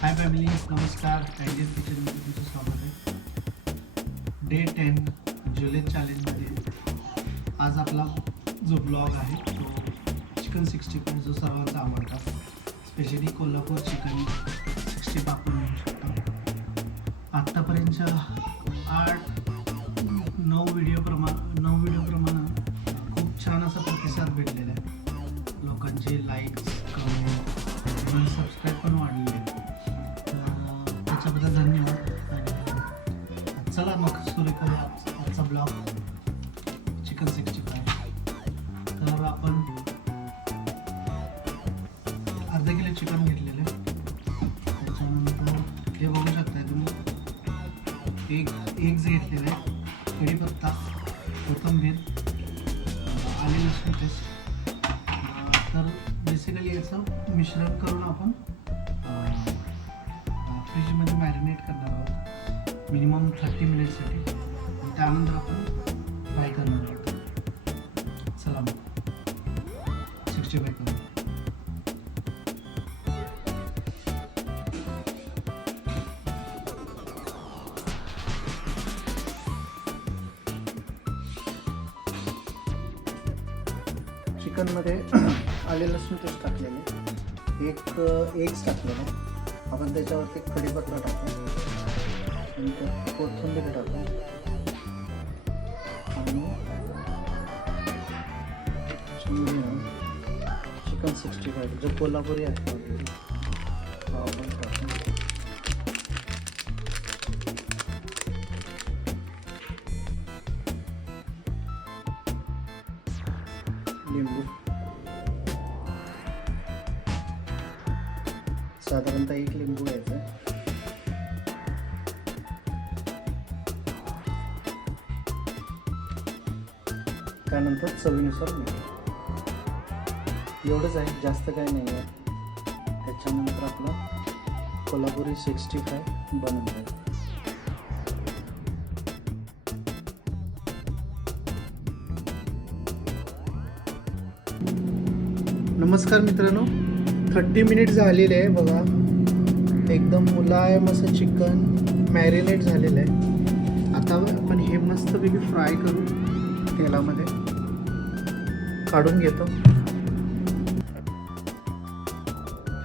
Hi family, नमस्कार. Ideal किचनमध्ये तुमचं स्वागत आहे. डे 10 जुलै चॅलेंजमध्ये आज आपला जो ब्लॉग आहे तो चिकन 65 जो सर्वांचा आवडता, स्पेशली कोल्हापूर चिकन 65 आपण म्हणू शकता. आत्तापर्यंतच्या 9 व्हिडिओप्रमाणे खूप छान असा प्रतिसाद भेटलेला आहे. लोकांचे लाईक्स, कमेंट आणि सबस्क्राईब पण वाढलेले आहेत. त्याच्याबद्दल धन्यवाद. आणि चला मग सुरू करूया आजचा ब्लॉग चिकन 65. तर आपण अर्धा किलो चिकन घेतलेलं आहे. त्याच्यानंतर हे बघू शकताय तुम्ही, एक एग्ज घेतलेलं आहे, कढीपत्ता, कोथिंबीर, आले लसूण पेस्ट. तर बेसिकली याचं मिश्रण करून आपण फ्रीजमध्ये मॅरिनेट करणार आहोत मिनिमम 30 मिनिट्ससाठी. त्यानंतर आपण फ्राय करणार आहोत. चला मग 65 करू. चिकनमध्ये आले लसूण पेस्ट टाकलेले, एक एग्स टाकलेले. आपण त्याच्यावरती कढीपत्ता टाकू, नंतर कोथिंबीर टाकू आणि चिकन 65 जो कोल्हापुरी आहे हा आपण टाकू. लिंबू साधारणतः 1 लिंबू घ्यायचा. त्यानंतर चवीनुसार मीठ. एवढंच आहे, जास्त काही नाही आहे. त्याच्यानंतर आपला कोल्हापुरी 65 बनून जाईल. नमस्कार मित्रांनो, 30 मिनिट झालेले आहे बघा. एकदम मुलायम असं चिकन मॅरिनेट झालेलं आहे. आता आपण हे मस्तपैकी फ्राय करू तेलामध्ये, काढून घेतो.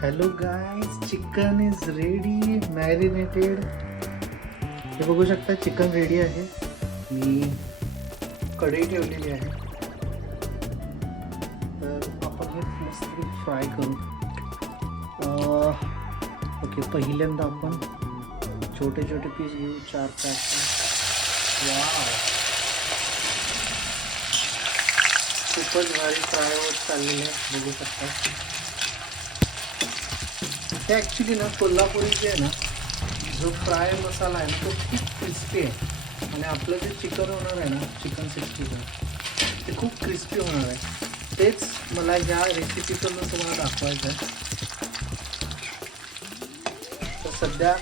Hello guys, chicken is ready, marinated. हे बघू शकता, चिकन रेडी आहे. मी कढई ठेवलेली आहे. तर आपण हे मस्त फ्राय करू. ओके, पहिल्यांदा आपण छोटे छोटे पीस घेऊ, 4-5. वाव, खूपच भारी फ्राय होत चाललेलं आहे, बघू शकता. हे ॲक्च्युली ना कोल्हापुरी जे आहे ना, जो फ्राय मसाला आहे तो खूप क्रिस्पी आहे. आणि आपलं जे चिकन होणार आहे ना, चिकन 65 ते खूप क्रिस्पी होणार आहे. तेच मला ह्या रेसिपीतून तुम्हाला दाखवायचं आहे. तर सध्या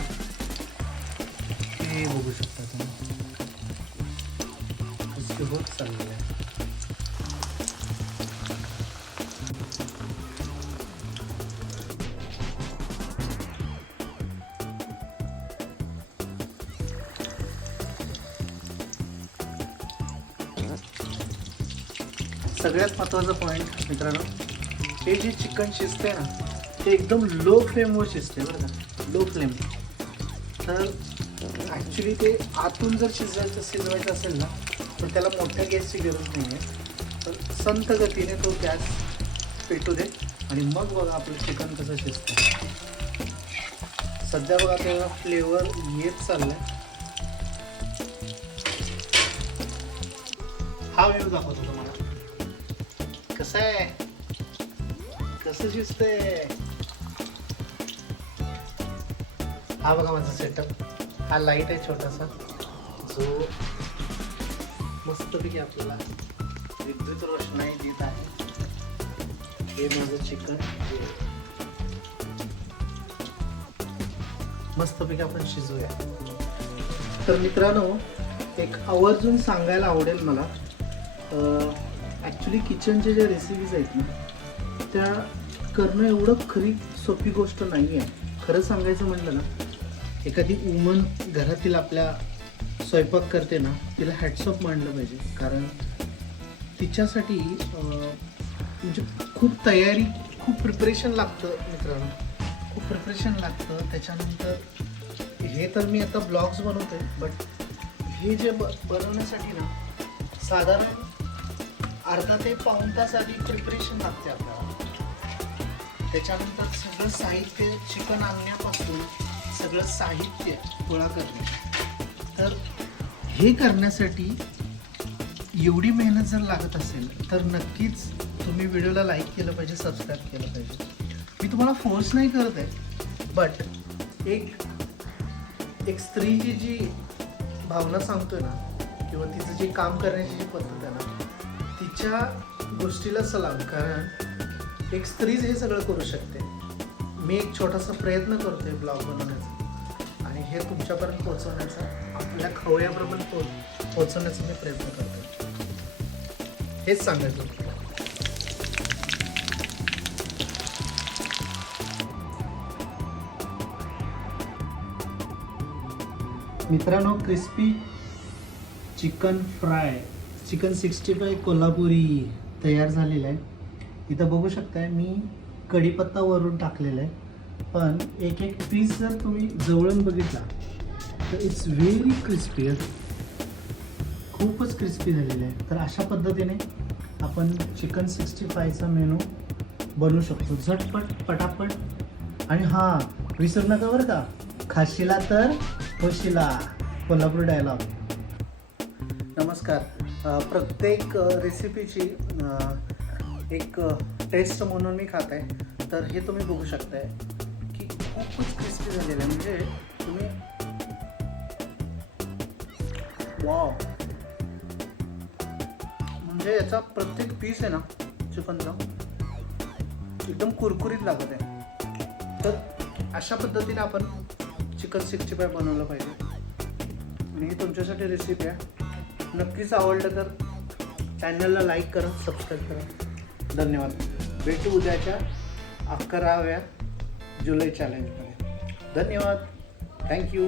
हे बघू शकता तुम्ही, क्रिस्पी होत चाललेलं आहे. सगळ्यात महत्त्वाचा पॉईंट मित्रांनो, हे जे चिकन शिजते ना ते एकदम लो फ्लेमवर शिजते बरं का, लो फ्लेम. तर ॲक्च्युली ते आतून जर शिजवायचं असेल ना तर त्याला मोठ्या गॅसची गरज नाही आहे. तर संथ गतीने तो गॅस पेटू दे आणि मग बघा आपलं चिकन कसं शिजतं. सध्या बघा त्याला फ्लेवर येत चाललाय. हा व्ह्यू दाखवतो तुम्हाला कसं आहे, कसं शिजतंय. हा बघा माझा सेटअप. हा लाईट आहे छोटासा, जो मस्तपैकी आपल्याला विद्युत रोषणाई देत आहे. हे माझं चिकन मस्तपैकी आपण शिजवूया. तर मित्रांनो, एक आवर्जून सांगायला आवडेल मला, ॲक्च्युली किचनच्या ज्या रेसिपीज आहेत ना त्या करणं एवढं खरी सोपी गोष्ट नाही आहे. खरं सांगायचं म्हटलं ना, एखादी वुमन घरातील आपल्या स्वयंपाक करते ना, तिला हॅट्सअप मानलं पाहिजे. कारण तिच्यासाठी म्हणजे खूप तयारी, खूप प्रिपरेशन लागतं मित्रांनो, खूप प्रिपरेशन लागतं. त्याच्यानंतर हे तर मी आता ब्लॉग्स बनवतोय, बट हे जे बनवण्यासाठी ना साधारण अर्धा ते पाऊण तास आधी प्रिपरेशन लागते आपल्याला. त्याच्यानंतर सगळं साहित्य, चिकन आणण्यापासून सगळं साहित्य गोळा करणे. तर हे करण्यासाठी एवढी मेहनत जर लागत असेल तर नक्कीच तुम्ही व्हिडिओला लाईक केलं पाहिजे, सबस्क्राईब केलं पाहिजे. मी तुम्हाला फोर्स नाही करत आहे, बट एक स्त्रीची जी भावना सांगतोय ना, किंवा तिचं जे काम करण्याची जी पद्धत आहे ना, तिच्या गोष्टीला सलाम. कारण एक स्त्रीच हे सगळं करू शकते. मी एक छोटासा प्रयत्न करतोय ब्लॉग बनवण्याचा, आणि हे तुमच्यापर्यंत पोहोचवण्याचा, आपल्या खवयापर्यंत पोहोचवण्याचा मी प्रयत्न करतो. हेच सांगायचं होतं. मित्रांनो, crispy chicken fry, chicken 65 Kolhapuri तयार झालेलं आहे. इथं बघू शकताय मी कढीपत्ता वरून टाकलेला आहे. पण एक एक पीस जर तुम्ही जवळून बघितला तर इट्स व्हेरी क्रिस्पी, खूपच क्रिस्पी झालेलं आहे. तर अशा पद्धतीने आपण चिकन 65चा मेनू बनवू शकतो, झटपट पटापट. आणि हां, विसरू नका बरं का, खाशीला तर होशीला, कोल्हापूर डायलॉग. नमस्कार. प्रत्येक रेसिपीची एक टेस्ट म्हणून मी खात आहे. तर हे तुम्ही बघू शकताय की खूपच क्रिस्पी झालेलं आहे. म्हणजे तुम्ही वाव, म्हणजे याचा प्रत्येक पीस आहे ना चिकनचा एकदम कुरकुरीत लागत आहे. तर अशा पद्धतीने आपण चिकन 65 बनवलं पाहिजे. आणि ही तुमच्यासाठी रेसिपी आहे. नक्कीच आवडलं तर चॅनलला लाईक करा, सबस्क्राईब करा. धन्यवाद. भेटू उद्याच्या 11व्या जुलै चॅलेंजमध्ये. धन्यवाद. थँक्यू.